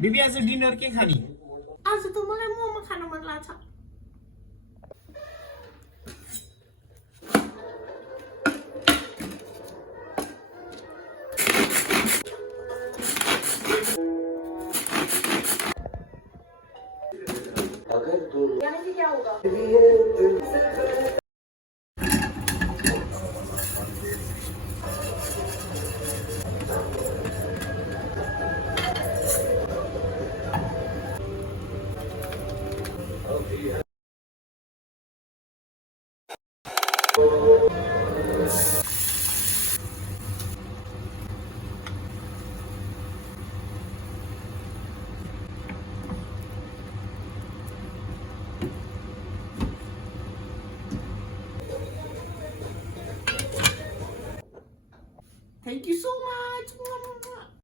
Baby आज dinner के खानी? आज त मलाई मोमो खान मन लाग्छ। यानी कि क्या होगा? Thank you so